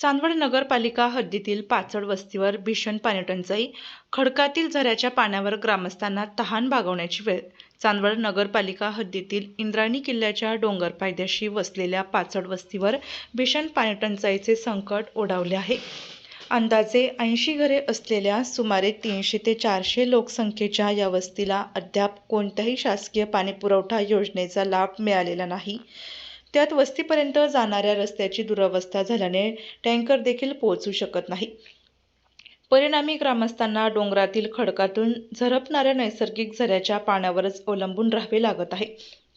चांदवड नगरपालिका हद्दीतील पाचड वस्तीवर भीषण पाणीटंचाई, खडकातील झऱ्याच्या पाण्यावर ग्रामस्थांना तहान भागवण्याची वेळ. चांदवड नगरपालिका हद्दीतील इंद्रायणी किल्ल्याच्या डोंगर पायथ्याशी वसलेल्या पाचड वस्तीवर भीषण पाणीटंचाईचे संकट ओढावले आहे. अंदाजे 80 घरे असलेल्या सुमारे 300 ते 400 लोकसंख्येच्या या वस्तीला अद्याप कोणत्याही शासकीय पाणीपुरवठा योजनेचा लाभ मिळालेला नाही. त्यात वस्तीपर्यंत जाणाऱ्या रस्त्याची दुरवस्था झाल्याने टँकर देखील पोहोचू शकत नाही. परिणामी ग्रामस्थांना डोंगरातील खडकातून झरपणाऱ्या नैसर्गिक झऱ्याच्या पाण्यावरच अवलंबून राहावे लागत आहे.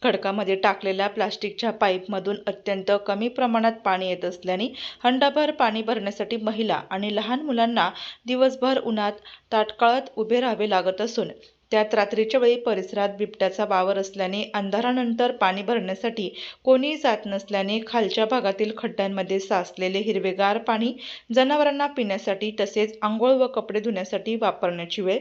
खडकामध्ये टाकलेल्या प्लास्टिकच्या पाईपमधून अत्यंत कमी प्रमाणात पाणी येत असल्याने हंडाभर पाणी भरण्यासाठी महिला आणि लहान मुलांना दिवसभर उन्हात ताटकळत उभे राहावे लागत असून त्यात रात्रीच्या वेळी परिसरात बिबट्याचा वावर असल्याने अंधारानंतर पाणी भरण्यासाठी कोणीही जात नसल्याने खालच्या भागातील खड्ड्यांमध्ये साचलेले हिरवेगार पाणी जनावरांना पिण्यासाठी तसेच आंघोळ व कपडे धुण्यासाठी वापरण्याची वेळ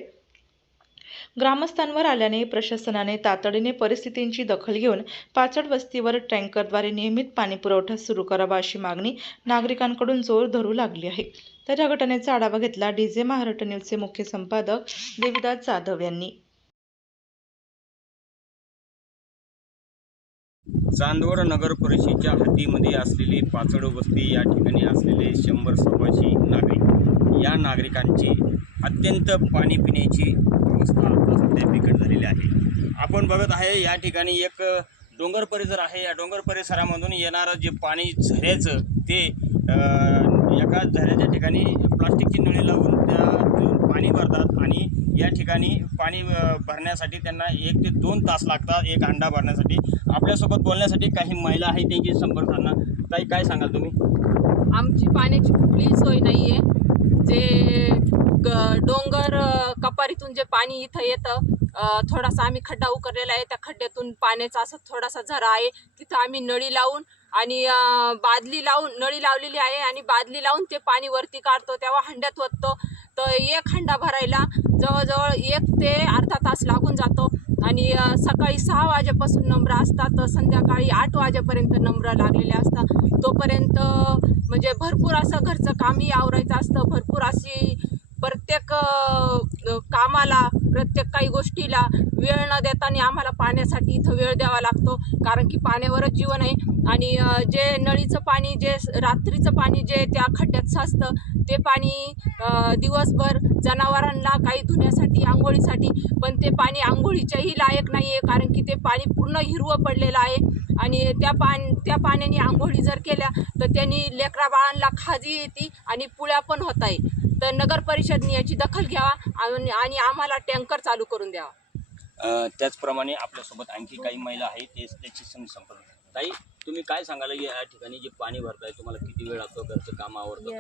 ग्रामस्थांवर आल्याने प्रशासनाने तातडीने परिस्थितीची दखल घेऊन पाचड वस्तीवर टँकरद्वारे नियमित पाणीपुरवठा सुरू करावा अशी मागणी नागरिकांकडून जोर धरू लागली आहे. तर या घटनेचा आढावा घेतला डीजे महाराष्ट्र न्यूजचे मुख्य संपादक देविदास जाधव यांनी. चांदवड नगर परिषदेच्या हद्दीमध्ये असलेली पाचड वस्ती या ठिकाणी असलेले 100-125 नागरिक, या नागरिकांची अत्यंत पाणी पिण्याची अवस्था आता सध्या बिकट झालेली आहे. आपण बघत आहे या ठिकाणी एक डोंगर परिसर आहे. या डोंगर परिसरामधून येणारं जे पाणी झऱ्याचं ते एका झऱ्याच्या ठिकाणी प्लास्टिकची नळी लावून त्या पाणी भरतात आणि या ठिकाणी पाणी भरण्यासाठी त्यांना 1 ते 2 तास लागतात एक हंडा भरण्यासाठी. आपल्यासोबत बोलण्यासाठी काही महिला आहेत, त्यांची संपर्क साधणार. ताई, काय सांगाल तुम्ही? आमची पाण्याची कुठलीही सोय नाही आहे. जे डोंगर कपारीतून जे पाणी इथं येतं, थोडासा आम्ही खड्डा उकरलेला आहे, त्या खड्ड्यातून पाण्याचा असा थोडासा झरा आहे. तिथं आम्ही नळी लावून आणि बादली लावून नळी लावलेली आहे आणि बादली लावून ते पाणी वरती काढतो, तेव्हा हंड्यात ओततो. तर एक हंडा भरायला जवळजवळ 1 ते अर्धा तास लागून जातो आणि सकाळी 6 वाजेपासून नंबर असतात तर संध्याकाळी 8 वाजेपर्यंत नंबर लागलेले असतात. तोपर्यंत म्हणजे भरपूर असं घरचं कामही आवरायचं असतं. भरपूर अशी प्रत्येक कामाला, प्रत्येक काही गोष्टीला वेळ न देताना आम्हाला पाण्यासाठी इथं वेळ द्यावा लागतो, कारण की पाण्यावरच जीवन आहे. आणि जे नळीचं पाणी, जे रात्रीचं पाणी जे त्या खड्ड्यात साचतं ते पाणी दिवसभर जनावरांना काही धुण्यासाठी, आंघोळीसाठी, पण ते पाणी आंघोळीच्याही लायक नाही आहे, कारण की ते पाणी पूर्ण हिरवं पडलेलं आहे. आणि त्या पाण्याने आंघोळी जर केल्या तर त्यांनी लेकरा बाळांना खाजी येते आणि पुळ्या पण होत आहे. तर नगर परिषदने याची दखल घ्यावा आणि आम्हाला टँकर चालू करून द्यावा. त्याचप्रमाणे आपल्यासोबत आणखी काही महिला आहेत, त्याची संपर्क. ताई, तुम्ही काय सांगाल? या ठिकाणी जे पाणी भरताय तुम्हाला किती वेळ लागतो? घरचं काम आवरतं?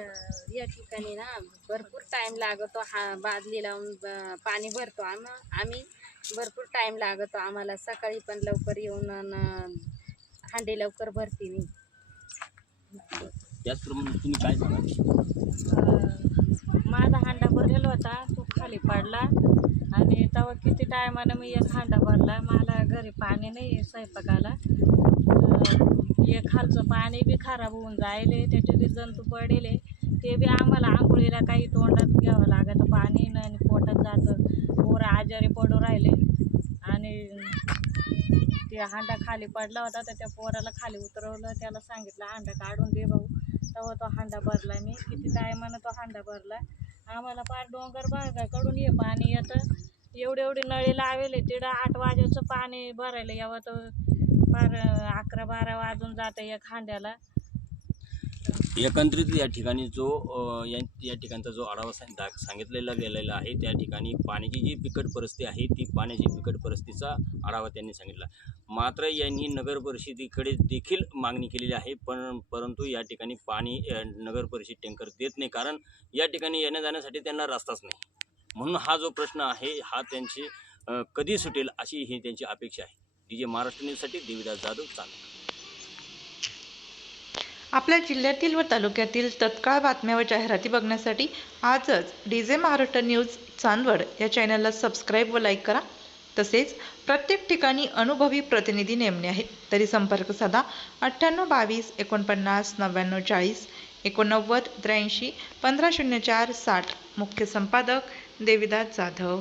या ठिकाणी ना भरपूर टाइम लागतो. बादली लावून पाणी भरतो आम्ही भरपूर टाइम लागतो आम्हाला. सकाळी पण लवकर येऊन हांडे लवकर भरते मी. त्याचप्रमाणे तुम्ही काय सांगाल? माझा हांडा भरलेला होता, तो खाली पडला आणि तेव्हा किती टायमानं मी एक हांडा भरला. मला घरी पाणी नाही स्वयंपाकाला. एक खालचं पाणी बी खराब होऊन जायले, त्याचे बी जंतू पडेले, ते बी आम्हाला आंघोळीला काही तोंडात घ्यावं लागतं पाणी आणि पोटात जातं. पोरं आजारी पडू राहिले आणि ते हांडा खाली पडला होता तर त्या पोराला खाली उतरवलं, त्याला सांगितलं हांडा काढून दे भाऊ. तेव्हा तो हांडा भरला मी. किती टायमानं तो हांडा भरला. आम्हाला फार डोंगर भागाकडून हे पाणी येतं. एवढी नळी लावेले, तिथं 8 वाजेचं पाणी भरायला यावं तर फार 11-12 वाजून जातं एक हांड्याला. एकंदरीत या ठिकाणी या ठिकाणचा जो आढावा सांगितलेला गेलेला आहे, त्या ठिकाणी पाण्याची जी बिकट परिस्थिती आहे, ती पाण्याची बिकट परिस्थितीचा आढावा त्यांनी सांगितला. मात्र यांनी नगर परिषदेकडे देखील मागणी केलेली आहे, परंतु या ठिकाणी पाणी नगर परिषद टँकर देत नाही, कारण या ठिकाणी येण्या जाण्यासाठी त्यांना रस्ताच नाही. म्हणून हा जो प्रश्न आहे हा त्यांची कधी सुटेल अशी ही त्यांची अपेक्षा आहे. डीजे महाराष्ट्र न्यूजसाठी देविदास जाधव, चांदवड. आपल्या जिल्ह्यातील व तालुक्यातील तत्काळ बातम्या व जाहिराती बघण्यासाठी आजच डीजे महाराष्ट्र न्यूज चांदवड या चॅनलला सबस्क्राईब व लाईक करा. तसेच प्रत्येक ठिकाणी अनुभवी प्रतिनिधी नेमणे आहेत, तरी संपर्क साधा 98 22 49 99 40 89 83 1504 60. मुख्य संपादक देविदास जाधव.